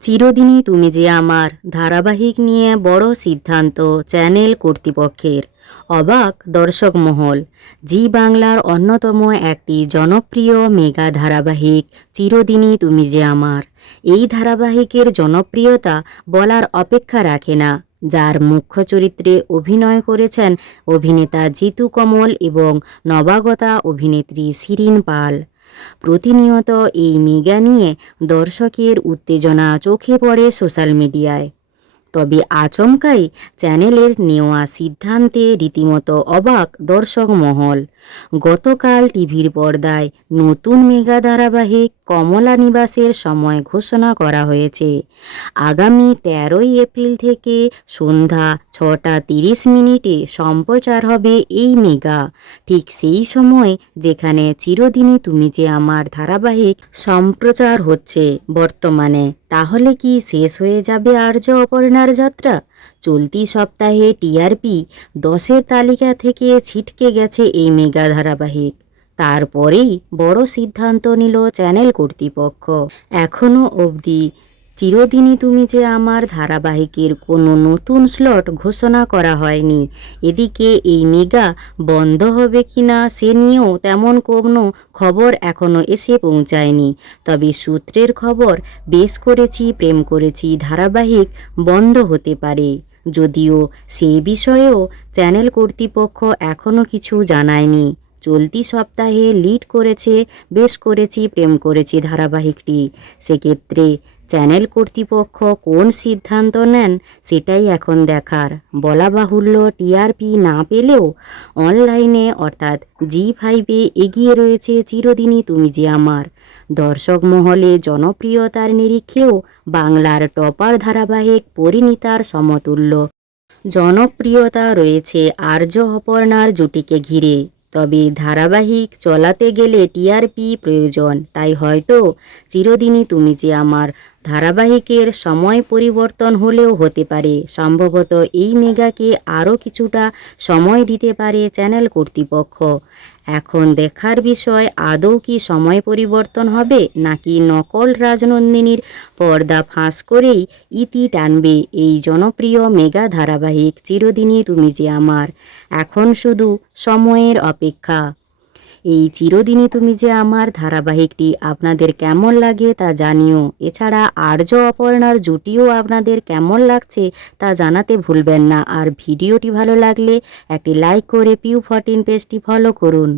চিরদিনই তুমি যে আমার ধারাবাহিক নিয়ে বড় সিদ্ধান্ত চ্যানেল কর্তৃপক্ষের। অবাক দর্শক মহল। জি বাংলার অন্যতম একটি জনপ্রিয় মেগা ধারাবাহিক চিরদিনই তুমি যে আমার। এই ধারাবাহিকের জনপ্রিয়তা বলার অপেক্ষা রাখে না। যার মুখ্য চরিত্রে অভিনয় করেছেন অভিনেতা জিতু কমল এবং নবাগতা অভিনেত্রী শিরিন পাল। প্রতিনিয়ত এই মেগা নিয়ে দর্শকের উত্তেজনা চোখে পড়ে সোশ্যাল মিডিয়ায়। তবে আচমকাই চ্যানেলের নেওয়া সিদ্ধান্তে রীতিমতো অবাক দর্শক মহল। গতকাল টিভির পর্দায় নতুন মেগা ধারাবাহিক কমলা নিবাসের সময় ঘোষণা করা হয়েছে। আগামী 13ই এপ্রিল থেকে সন্ধ্যা 6:30 সম্প্রচার হবে এই মেগা। ঠিক সেই সময় যেখানে চিরদিনই তুমি যে আমার ধারাবাহিক সম্প্রচার হচ্ছে বর্তমানে। তাহলে কি শেষ হয়ে যাবে আর্য অপর্ণার যাত্রা? চলতি সপ্তাহে টিআরপি 10-এর তালিকা থেকে ছিটকে গেছে এই মেগা ধারাবাহিক। তারপরেই বড় সিদ্ধান্ত নিল চ্যানেল কর্তৃপক্ষ। এখনও অবধি চিরদিনই তুমি যে আমার ধারাবাহিকের কোনো নতুন স্লট ঘোষণা করা হয়নি। এদিকে এই মেগা বন্ধ হবে কিনা সে নিয়েও তেমন কোনো খবর এখনও এসে পৌঁছায়নি। তবে সূত্রের খবর, বেশ করেছি প্রেম করেছি ধারাবাহিক বন্ধ হতে পারে, যদিও সেই বিষয়েও চ্যানেল কর্তৃপক্ষ এখনও কিছু জানায়নি। চলতি সপ্তাহে লিড করেছে বেশ করেছি প্রেম করেছি ধারাবাহিকটি। সেক্ষেত্রে চ্যানেল কর্তৃপক্ষ কোন সিদ্ধান্ত নেন সেটাই এখন দেখার। বলা বাহুল্য, টিআরপি না পেলেও অনলাইনে অর্থাৎ জি5-এ এগিয়ে রয়েছে চিরদিনই তুমি যে আমার। দর্শক মহলে জনপ্রিয়তার নিরিখেও বাংলার টপার ধারাবাহিক পরিণীতার সমতুল্য জনপ্রিয়তা রয়েছে আর্য অপর্ণার জুটিকে ঘিরে। তবে ধারাবাহিক চলাতে গেলে টিআরপি প্রয়োজন, তাই হয়তো চিরদিনই তুমি যে আমার ধারাবাহিকের সময় পরিবর্তন হলেও হতে পারে। সম্ভবত এই মেগাকে আরও কিছুটা সময় দিতে পারে চ্যানেল কর্তৃপক্ষ। এখন দেখার বিষয়, আদৌ কি সময় পরিবর্তন হবে নাকি নকল রাজনন্দিনীর পর্দা ফাঁস করেই ইতি টানবে এই জনপ্রিয় মেগা ধারাবাহিক চিরদিনই তুমি যে আমার। এখন শুধু সময়ের অপেক্ষা। এই চিরদিনই তুমি যে আমার ধারাবাহিকটি আপনাদের কেমন লাগে তা জানিও। এছাড়া আর্য অপর্ণার জুটিও আপনাদের কেমন লাগছে তা জানাতে ভুলবেন না। আর ভিডিওটি ভালো লাগলে একটি লাইক করে পিউ14 পেজটি ফলো করুন।